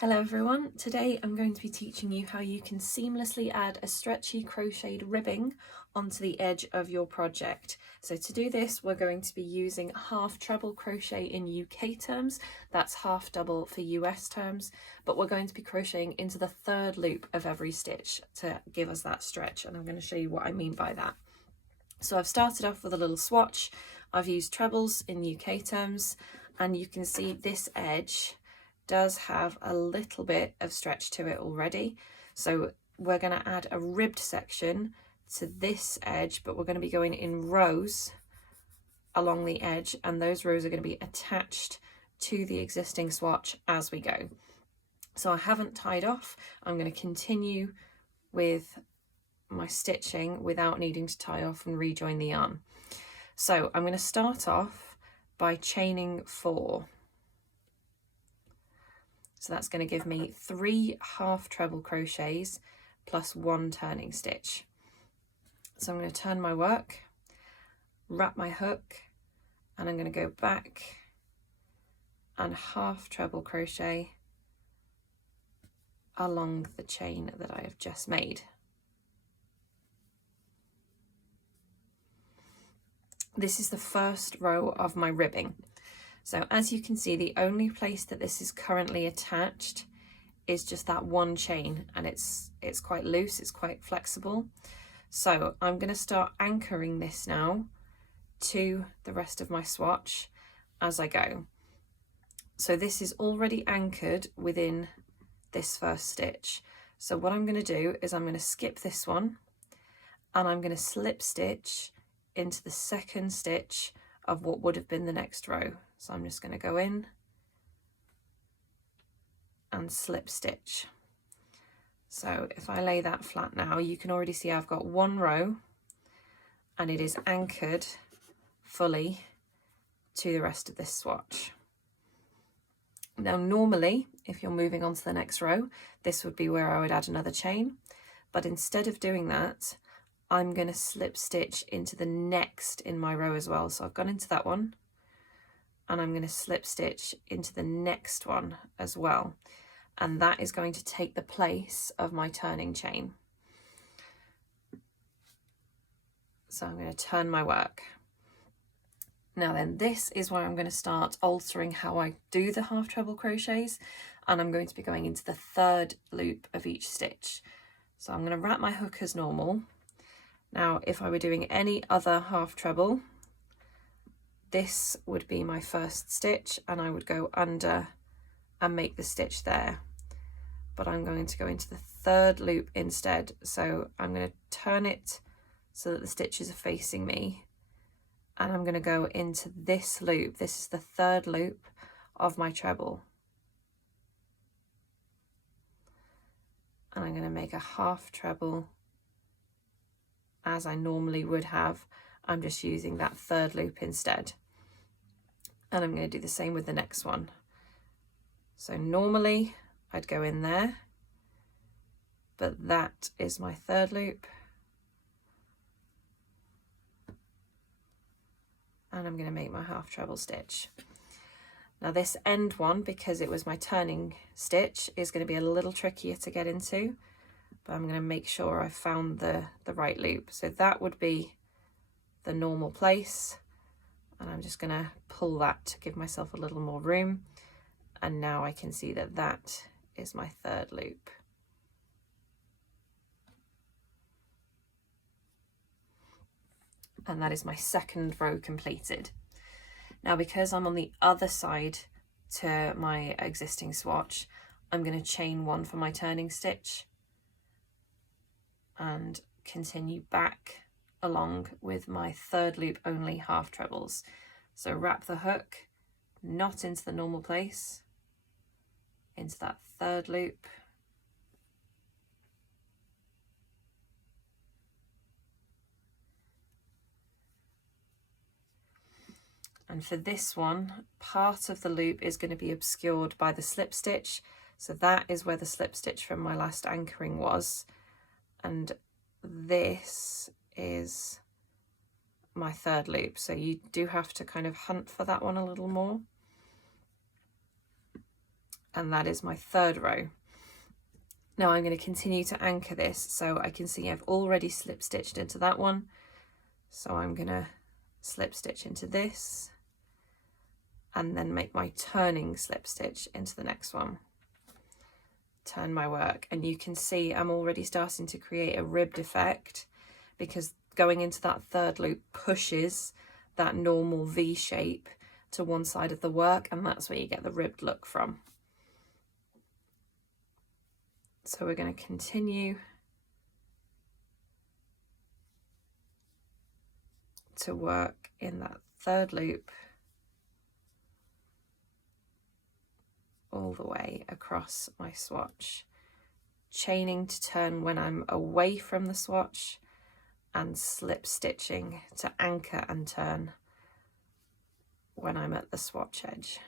Hello everyone, today I'm going to be teaching you how you can seamlessly add a stretchy crocheted ribbing onto the edge of your project. So to do this we're going to be using half treble crochet in UK terms, that's half double for US terms, but we're going to be crocheting into the third loop of every stitch to give us that stretch, and I'm going to show you what I mean by that. So I've started off with a little swatch, I've used trebles in UK terms, and you can see this edge does have a little bit of stretch to it already. So we're going to add a ribbed section to this edge, but we're going to be going in rows along the edge, and those rows are going to be attached to the existing swatch as we go. So I haven't tied off, I'm going to continue with my stitching without needing to tie off and rejoin the yarn. So I'm going to start off by chaining 4. So that's going to give me 3 half treble crochets plus 1 turning stitch. So I'm going to turn my work, wrap my hook, and I'm going to go back and half treble crochet along the chain that I have just made. This is the first row of my ribbing. So as you can see, the only place that this is currently attached is just that one chain, and it's quite loose, it's quite flexible. So I'm going to start anchoring this now to the rest of my swatch as I go. So this is already anchored within this first stitch. So what I'm going to do is I'm going to skip this one and I'm going to slip stitch into the second stitch of what would have been the next row. So I'm just going to go in and slip stitch. So if I lay that flat now, you can already see I've got one row and it is anchored fully to the rest of this swatch. Now normally, if you're moving on to the next row, this would be where I would add another chain, but instead of doing that, I'm going to slip stitch into the next in my row as well. So I've gone into that one and I'm going to slip stitch into the next one as well, and that is going to take the place of my turning chain. So I'm going to turn my work. Now then, this is where I'm going to start altering how I do the half treble crochets, and I'm going to be going into the third loop of each stitch. So I'm going to wrap my hook as normal. Now if I were doing any other half treble, this would be my first stitch and I would go under and make the stitch there, but I'm going to go into the third loop instead. So I'm going to turn it so that the stitches are facing me, and I'm going to go into this loop. This is the third loop of my treble, and I'm going to make a half treble as I normally would have. I'm just using that third loop instead, and I'm going to do the same with the next one. So normally I'd go in there, but that is my third loop, and I'm going to make my half treble stitch. Now this end one, because it was my turning stitch, is going to be a little trickier to get into, but I'm going to make sure I found the right loop. So that would be the normal place, and I'm just going to pull that to give myself a little more room, and now I can see that that is my third loop. And that is my second row completed. Now because I'm on the other side to my existing swatch, I'm going to chain 1 for my turning stitch and continue back along with my third loop only half trebles. So wrap the hook not into the normal place, into that third loop, and for this one, part of the loop is going to be obscured by the slip stitch. So that is where the slip stitch from my last anchoring was, and this is my third loop. So you do have to kind of hunt for that one a little more. and that is my third row. Now I'm going to continue to anchor this, so I can see I've already slip stitched into that one, so I'm going to slip stitch into this and then make my turning slip stitch into the next one. Turn my work, and you can see I'm already starting to create a ribbed effect, because going into that third loop pushes that normal V shape to one side of the work, and that's where you get the ribbed look from. So we're going to continue to work in that third loop all the way across my swatch, chaining to turn when I'm away from the swatch, and slip stitching to anchor and turn when I'm at the swatch edge.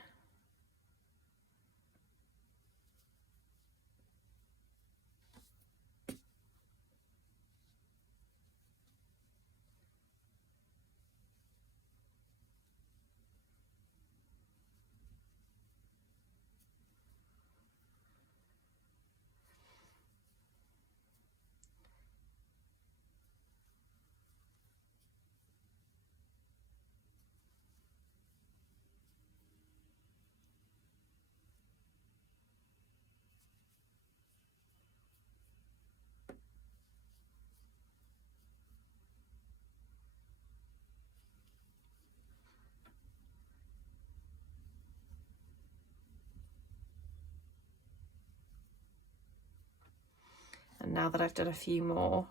And now that I've done a few more,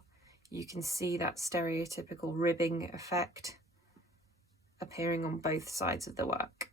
you can see that stereotypical ribbing effect appearing on both sides of the work.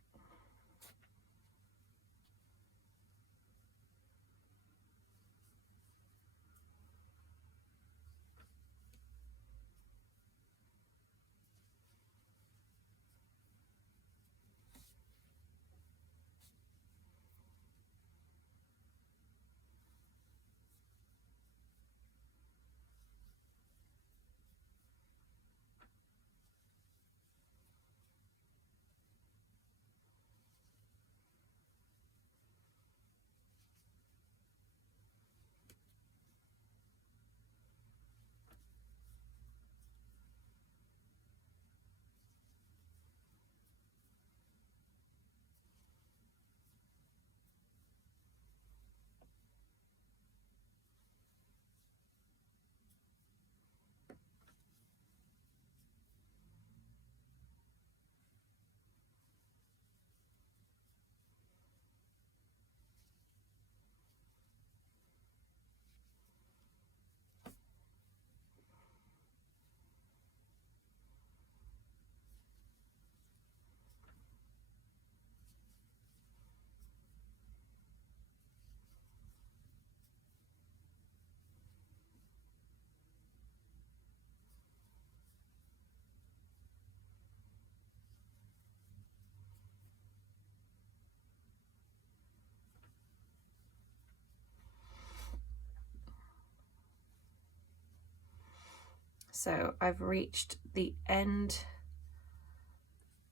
So I've reached the end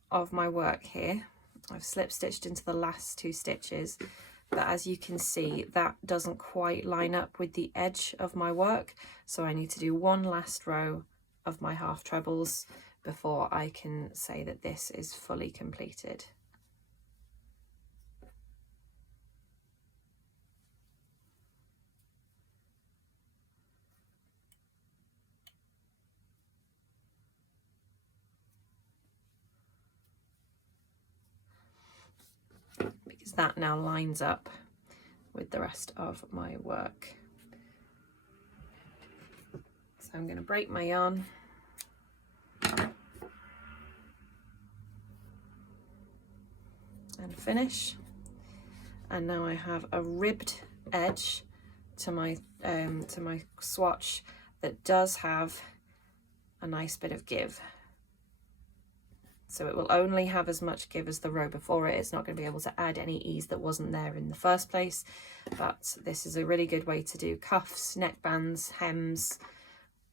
of my work here. I've slip stitched into the last 2 stitches, but as you can see, that doesn't quite line up with the edge of my work, so I need to do one last row of my half trebles before I can say that this is fully completed. Because that now lines up with the rest of my work. So I'm going to break my yarn and finish, and now I have a ribbed edge to my swatch that does have a nice bit of give. So it will only have as much give as the row before it. It's not going to be able to add any ease that wasn't there in the first place, but this is a really good way to do cuffs, neckbands, hems,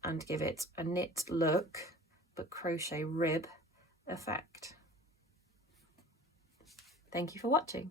and give it a knit look but crochet rib effect. Thank you for watching.